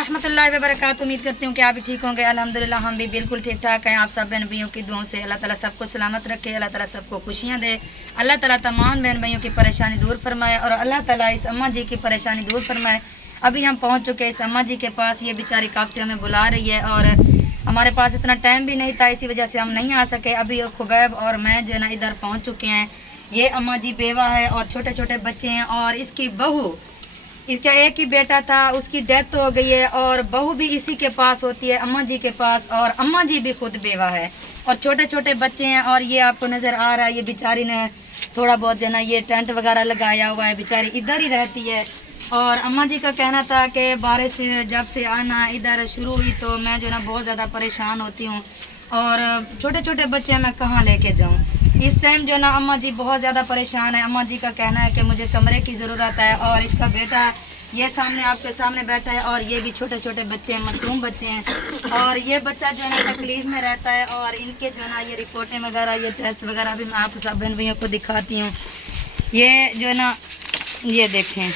रहमतुल्लाहि व बरकातुहू। उम्मीद करती हूँ कि आप भी ठीक होंगे। अल्हम्दुलिल्लाह हम भी बिल्कुल ठीक ठाक हैं। आप सब बहन भाइयों की दुआओं से अल्लाह ताला सबको सलामत रखे, अल्लाह ताला सबको खुशियाँ दे, अल्लाह ताला तमाम बहन भाइयों की परेशानी दूर फरमाए और अल्लाह ताला इस अम्मा जी की परेशानी दूर फरमाए। अभी हम पहुँच चुके हैं इस अम्मा जी के पास। ये बेचारी कब से हमें बुला रही है और हमारे पास इतना टाइम भी नहीं था, इसी वजह से हम नहीं आ सके। अभी खुबैब और मैं जो है ना इधर पहुँच चुके हैं। ये अम्मा जी बेवा है और छोटे छोटे बच्चे हैं और इसकी बहू, इसका एक ही बेटा था, उसकी डेथ हो गई है और बहू भी इसी के पास होती है, अम्मा जी के पास, और अम्मा जी भी खुद बेवा है और छोटे छोटे बच्चे हैं। और ये आपको नज़र आ रहा है, ये बेचारी ने थोड़ा बहुत जो है ना ये टेंट वगैरह लगाया हुआ है, बेचारी इधर ही रहती है। और अम्मा जी का कहना था कि बारिश जब से आना इधर शुरू हुई तो मैं जो है ना बहुत ज़्यादा परेशान होती हूँ और छोटे छोटे बच्चे मैं कहाँ लेके जाऊँ। इस टाइम जो है ना अम्मा जी बहुत ज़्यादा परेशान है। अम्मा जी का कहना है कि मुझे कमरे की ज़रूरत है और इसका बेटा ये सामने आपके सामने बैठा है और ये भी छोटे छोटे बच्चे हैं, मासूम बच्चे हैं और ये बच्चा जो है ना तकलीफ़ में रहता है और इनके जो है ना ये रिपोर्टें वगैरह, ये टेस्ट वगैरह भी मैं आप सब बहन भैया को दिखाती हूँ। ये जो है ना ये देखें,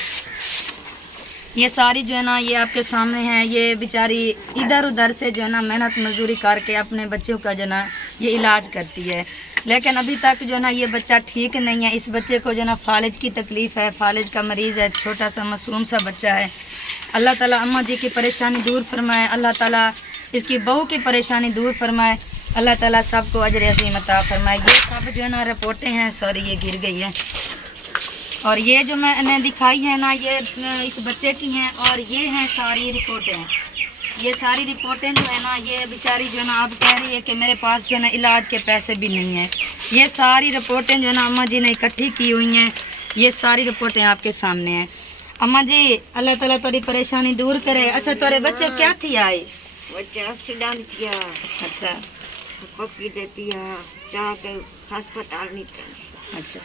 ये सारी जो है ना ये आपके सामने है। ये बेचारी इधर उधर से जो है ना मेहनत मजदूरी करके अपने बच्चों का जो है ना ये इलाज करती है, लेकिन अभी तक जो है ना ये बच्चा ठीक नहीं है। इस बच्चे को जो है ना फालिज की तकलीफ़ है, फालिज का मरीज़ है, छोटा सा मासूम सा बच्चा है। अल्लाह ताला अम्मा जी की परेशानी दूर फरमाए, अल्लाह ताला इसकी बहू की परेशानी दूर फरमाए, अल्लाह ताला सबको अजर अज़ीम अता फरमाए। ये सब जो है ना रिपोर्टें हैं, सॉरी ये गिर गई है, और ये जो मैंने दिखाई है ना ये इस बच्चे की हैं और ये हैं सारी रिपोर्टें। ये सारी रिपोर्टें जो है ना ये बेचारी जो है ना अब कह रही है कि मेरे पास जो है ना इलाज के पैसे भी नहीं हैं। ये सारी रिपोर्टें जो है ना अम्मा जी ने इकट्ठी की हुई हैं। ये सारी रिपोर्टें आपके सामने हैं। अम्मा जी अल्लाह ताला तुम्हारी परेशानी दूर करे। अच्छा तुम्हारे बच्चे क्या थी आए? बच्चे एक्सीडेंट किया। अच्छा पक्की देती है चाह के अस्पताल नहीं था। अच्छा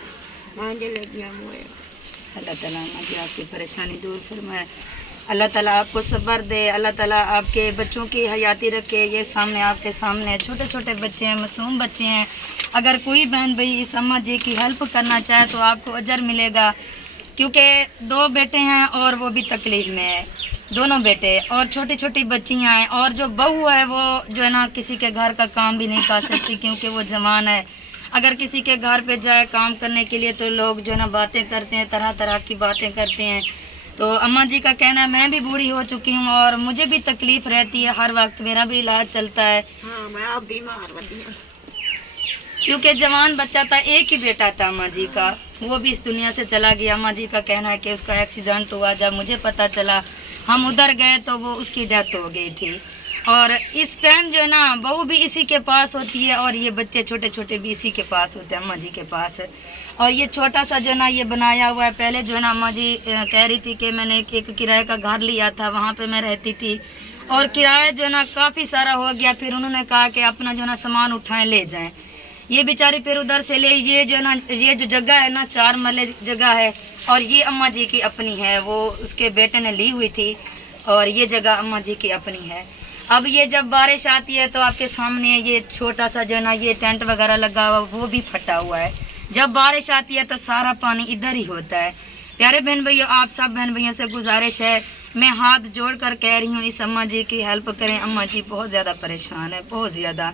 अल्लाह ताला अम्मा जी आपकी परेशानी दूर फरमाए, अल्लाह ताला आपको सब्र दे, अल्लाह ताला आपके बच्चों की हयाती रखे। ये सामने आपके सामने छोटे छोटे बच्चे हैं, मासूम बच्चे हैं। अगर कोई बहन भाई इस अम्मा जी की हेल्प करना चाहे तो आपको अजर मिलेगा, क्योंकि 2 बेटे हैं और वो भी तकलीफ़ में है, दोनों बेटे, और छोटी छोटी बच्चियाँ हैं और जो बहू है वो जो है ना किसी के घर का काम भी नहीं कर सकती क्योंकि वो जवान है। अगर किसी के घर पे जाए काम करने के लिए तो लोग जो है ना बातें करते हैं, तरह तरह की बातें करते हैं। तो अम्मा जी का कहना है मैं भी बूढ़ी हो चुकी हूँ और मुझे भी तकलीफ़ रहती है, हर वक्त मेरा भी इलाज चलता है। हाँ, मैं अब बीमार होती हूँ क्योंकि जवान बच्चा था, एक ही बेटा था अम्मा जी का, वो भी इस दुनिया से चला गया। अम्मा जी का कहना है कि उसका एक्सीडेंट हुआ, जब मुझे पता चला हम उधर गए तो वो उसकी डेथ हो गई थी। और इस टाइम जो है ना बहू भी इसी के पास होती है और ये बच्चे छोटे छोटे भी इसी के पास होते हैं, अम्मा जी के पास है। और ये छोटा सा जो है ना ये बनाया हुआ है। पहले जो है ना अम्मा जी कह रही थी कि मैंने एक किराए का घर लिया था, वहाँ पे मैं रहती थी और किराया जो है ना काफ़ी सारा हो गया। फिर उन्होंने कहा कि अपना जो है ना सामान उठाएं ले जाएं। ये बेचारी फिर उधर से ले, ये जो है ना ये जो जगह है ना 4 मरले जगह है और ये अम्मा जी की अपनी है, वो उसके बेटे ने ली हुई थी और ये जगह अम्मा जी की अपनी है। अब ये जब बारिश आती है तो आपके सामने ये छोटा सा जो है ना ये टेंट वगैरह लगा हुआ वो भी फटा हुआ है। जब बारिश आती है तो सारा पानी इधर ही होता है। प्यारे बहन भैया, आप सब बहन भैया से गुजारिश है, मैं हाथ जोड़ कर कह रही हूँ इस अम्मा जी की हेल्प करें। अम्मा जी बहुत ज़्यादा परेशान है, बहुत ज़्यादा।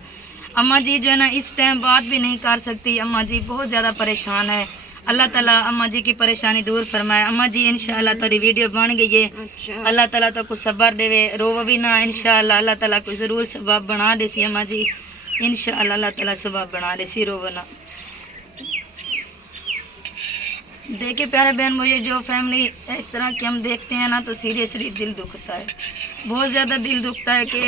अम्मा जी जो है ना इस टाइम बात भी नहीं कर सकती, अम्मा जी बहुत ज़्यादा परेशान है। अल्लाह ताला अम्मा जी की परेशानी दूर फरमाए। अम्मा जी इंशाअल्लाह तेरी वीडियो बन गई है, अल्लाह ताला तो कुछ सब्र देवे, रोवो भी ना इंशाअल्लाह, अल्लाह ताला कोई ज़रूर सबब बना देसी अम्मा जी, इंशाअल्लाह अल्लाह ताला सबब बना देसी, रोवो ना। देखिए प्यारे बहन, मुझे जो फैमिली इस तरह की हम देखते हैं ना तो सीरियसली दिल दुखता है, बहुत ज़्यादा दिल दुखता है कि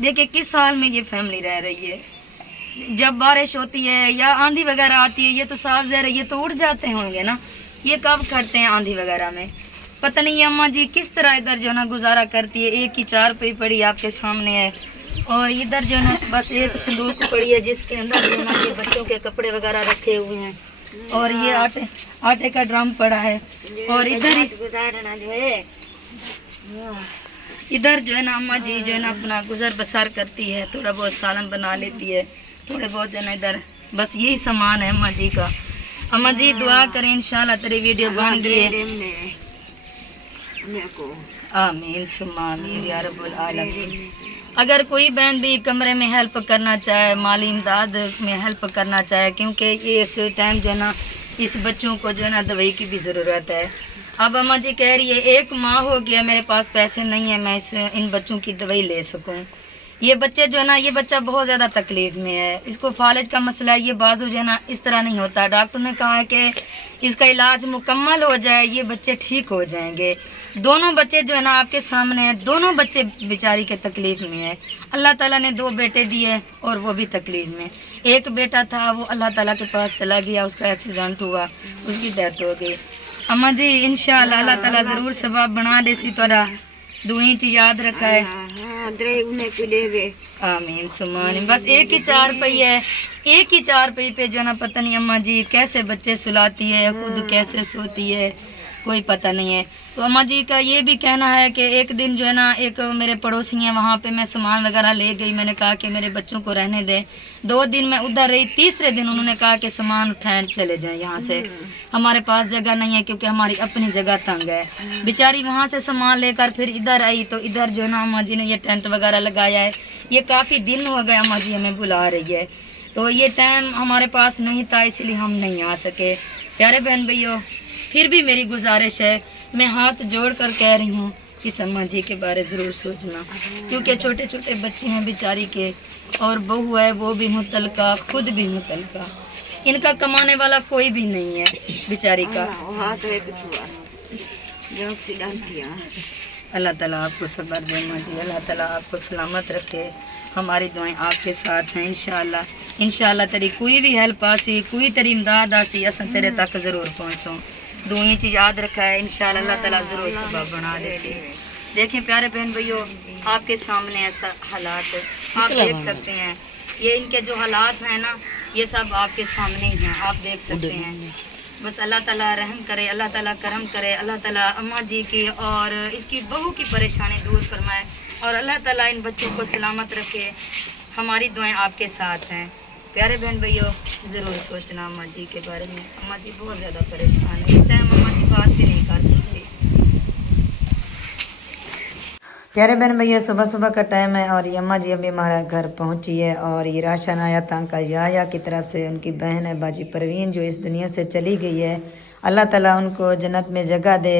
देखिए किस हाल में ये फैमिली रह रही है। जब बारिश होती है या आंधी वगैरह आती है, ये तो साफ ज़हर है, ये तो उड़ जाते होंगे ना, ये कब करते हैं आंधी वगैरह में, पता नहीं। अम्मा जी किस तरह इधर जो है ना गुजारा करती है। एक ही 4 पे पड़ी आपके सामने है और इधर जो है ना बस एक संदूक पड़ी है जिसके अंदर जो है ना ये बच्चों के कपड़े वगैरह रखे हुए हैं और ये आटे का ड्रम पड़ा है और इधर इधर जो है ना अम्मा जी जो है ना अपना गुजर बसर करती है, थोड़ा बहुत सालन बना लेती है, थोड़े बहुत जो है ना इधर बस यही सामान है अम्मा जी का। अम्मा जी दुआ करें इंशाल्लाह तेरी वीडियो बन गई है। आमीन सुम्मा आमीन या रब्बुल आलमीन। अगर कोई बहन भी कमरे में हेल्प करना चाहे, माली इमदाद में हेल्प करना चाहे, क्योंकि ये इस टाइम जो है ना इस बच्चों को जो है ना दवाई की भी ज़रूरत है। अब अम्मा जी कह रही है 1 माह हो गया मेरे पास पैसे नहीं है मैं इन बच्चों की दवाई ले सकूं। ये बच्चे जो है ना, ये बच्चा बहुत ज़्यादा तकलीफ़ में है, इसको फालिज का मसला है, ये बाजू जो है ना इस तरह नहीं होता। डॉक्टर ने कहा है कि इसका इलाज मुकम्मल हो जाए ये बच्चे ठीक हो जाएंगे। दोनों बच्चे जो है ना आपके सामने हैं, दोनों बच्चे बेचारी के तकलीफ़ में है। अल्लाह ताला ने 2 बेटे दिए और वो भी तकलीफ़ में। एक बेटा था वो अल्लाह ताला के पास चला गया, उसका एक्सीडेंट हुआ, उसकी डेथ हो गई। अम्मा जी इंशाअल्लाह अल्लाह ताला ज़रूर सवाब बना दे सी तोरा दुई च याद रखा है। हाँ दरे उन्हें को देवे। आमीन सुमान। बस एक ही 4 पई है, एक ही 4 पई पे जो है ना पता नहीं अम्मा जी कैसे बच्चे सुलाती है, खुद कैसे सोती है, कोई पता नहीं है। तो अम्मा जी का ये भी कहना है कि एक दिन जो है ना एक मेरे पड़ोसी हैं वहाँ पे मैं सामान वगैरह ले गई, मैंने कहा कि मेरे बच्चों को रहने दें। 2 दिन मैं उधर रही, तीसरे दिन उन्होंने कहा कि सामान उठाएं चले जाएं यहाँ से, हमारे पास जगह नहीं है क्योंकि हमारी अपनी जगह तंग है। बेचारी वहाँ से सामान लेकर फिर इधर आई तो इधर जो है ना अम्मा जी ने ये टेंट वगैरह लगाया है। ये काफ़ी दिन हो गए अम्मा जी हमें बुला रही है, तो ये टाइम हमारे पास नहीं था इसलिए हम नहीं आ सके। प्यारे बहन भैया फिर भी मेरी गुजारिश है, मैं हाथ जोड़ कर कह रही हूँ कि अम्मा जी के बारे ज़रूर सोचना, क्योंकि छोटे छोटे बच्चे हैं बेचारी के, और बहू है वो भी मुतलका, खुद भी मुतलका, इनका कमाने वाला कोई भी नहीं है बेचारी का। वहाँ तो एक छुआ जो एक्सीडेंट किया। अल्लाह ताला आपको सब्र दे अम्मा जी, अल्लाह ताला आपको सलामत रखे। हमारी दुआएं आपके साथ हैं इंशाअल्लाह। इंशाअल्लाह तेरी कोई भी हेल्प आसी, कोई तेरी इमदाद आसी, अस तेरे तक ज़रूर पहुँचों। दुआएं चीज याद रखा है इंशाअल्लाह अल्लाह ताला ज़रूर सबब बना दे सी। देखें प्यारे बहन भैयों आपके सामने ऐसा हालात आप देख सकते हैं, ये इनके जो हालात हैं ना ये सब आपके सामने ही हैं, आप देख सकते हैं। बस अल्लाह ताला रहम करे, अल्लाह ताला करम करे, अल्लाह ताला अम्मा जी की और इसकी बहू की परेशानी दूर फरमाए और अल्लाह ताला इन बच्चों को सलामत रखे। हमारी दुआएं आपके साथ हैं। प्यारे बहन भैयों ज़रूर सोचना अम्मा जी के बारे में। अम्मा जी बहुत ज़्यादा परेशान है, इस टाइम अम्मा जी बात भी नहीं कर सकती। प्यारे बहन भैया सुबह सुबह का टाइम है और ये अम्मा जी अभी हमारा घर पहुंची है और ये राशन आया था अंकल याया की तरफ से, उनकी बहन है बाजी परवीन जो इस दुनिया से चली गई है। अल्लाह ताला उनको जन्नत में जगह दे।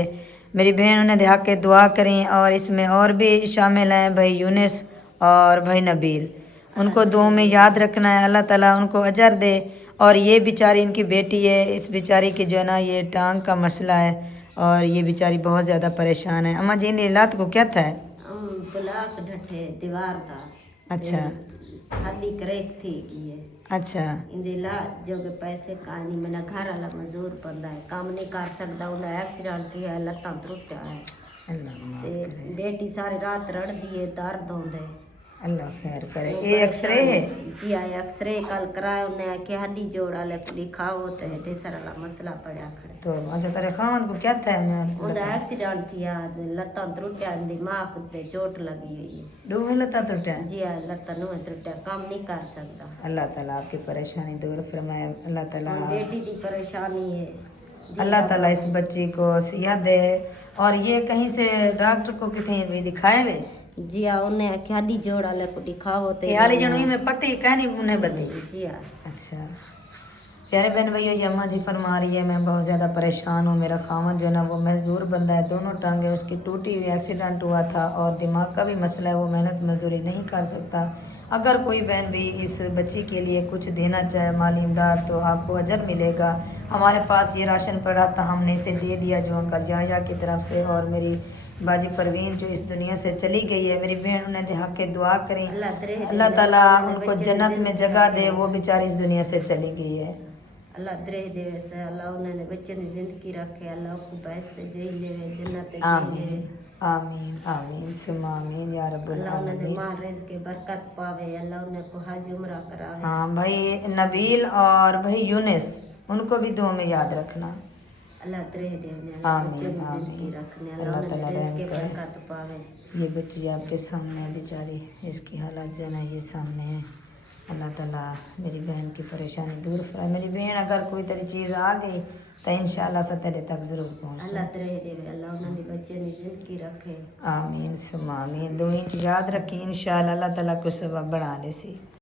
मेरी बहन उन्हें दिखा के दुआ करें और इसमें और भी शामिल हैं भाई यूनिस और भाई नबील, उनको दुआ में याद रखना है। अल्लाह ताला उनको अजर दे। और ये बेचारी इनकी बेटी है, इस बेचारी की जो है ना ये टांग का मसला है और ये बेचारी बहुत ज़्यादा परेशान है। अम्मा जी इन इलात को क्या था? ब्लॉक ढठे दीवार दा। अच्छा हड्डी क्रैक थी ये। अच्छा इंदिला जो के पैसे कहानी मैंने घर वाला मजदूर पंदा है, काम नहीं कर सकता, उन्हें एक्सीडेंट किया है, लत्तां टुटा है ते बेटी सारी रात रड़ दी है, दर्द होंदे। अल्लाह खैर करे। ये एक्सरे है जी आ एक्सरे कल कराया, उन्हें आके हड्डी जोड़ा ले दिखाओ तो है ढेसर वाला मसला पड़ा खड़े। तो अच्छा तेरे खान को क्या था? उन्हें एक्सीडेंट किया, लत्तां टुटा, दिमाग पे चोट लगी हुई है। दो लता टूटा? जी आ लत्तां नो टुटा, काम नहीं कर सकता। अल्लाह ताला आपकी परेशानी दूर फरमाए। अल्लाह ताला बेटी की परेशानी है, अल्लाह ताला इस बच्ची को सेहत दे। और ये कहीं से डॉक्टर को कितने भी दिखाए हुए? जी हाँ उन्हें आखिया हड्डी जोड़ा ले को दिखाओ तो यारी जनोई में पट्टी कहनी उन्हें बदली। जी हाँ। अच्छा प्यारे बहन भैया ये अम्मा जी फरमा रही है मैं बहुत ज़्यादा परेशान हूँ, मेरा खामन जो है ना वो मजदूर बंदा है, दोनों टांगे उसकी टूटी हुई, एक्सीडेंट हुआ था और दिमाग का भी मसला है, वो मेहनत मजदूरी नहीं कर सकता। अगर कोई बहन भी इस बच्ची के लिए कुछ देना चाहे माली इमदाद तो आपको अजर मिलेगा। हमारे पास ये राशन पड़ा था, हमने इसे दे दिया जो अंकल याया की तरफ से। और मेरी बाजी परवीन जो इस दुनिया से चली गई है, मेरी बहन उन्हें दिखा के दुआ करें अल्लाह ताला उनको जन्नत में जगह दे, वो बेचारी इस दुनिया से चली गई है। अल्लाह दरे देवे से अल्लाह उन्हें बच्चे ने जिंदगी रखे, अल्लाह को बहसते जेल ले जन्नत आमीन आमीन आमीन सुम्मा आमीन या रब्बुल अल्लाह उन्हें आलमीन। माल रिज़्क़ के बरकत पावे, अल्लाह उन्हें को हज उम्रा करावे। हाँ भाई नबील और भाई यूनिस उनको भी दुआ में याद रखना। अल्लाह दरे देवे आमीन जिंदगी आमीन रखने, अल्लाह अल्लाह ताला उन्हें रिज़्क़ रहम के करे। बरकत पावे। ये बच्ची आपके सामने है बेचारी, इसकी हालत जो है ना ये सामने है। अल्लाह ताला मेरी बहन की परेशानी दूर फरमाए। मेरी बहन अगर कोई तेरी चीज़ आ गई تو انشاءاللہ سے تیرے تک ضرور پہنچ اللہ تیرے دے اللہ انہوں نے بچے نے زندگی رکھے آمین ثم آمین دعائیں یاد رکھی انشاءاللہ اللہ تعالیٰ کو سبب بنا لے سی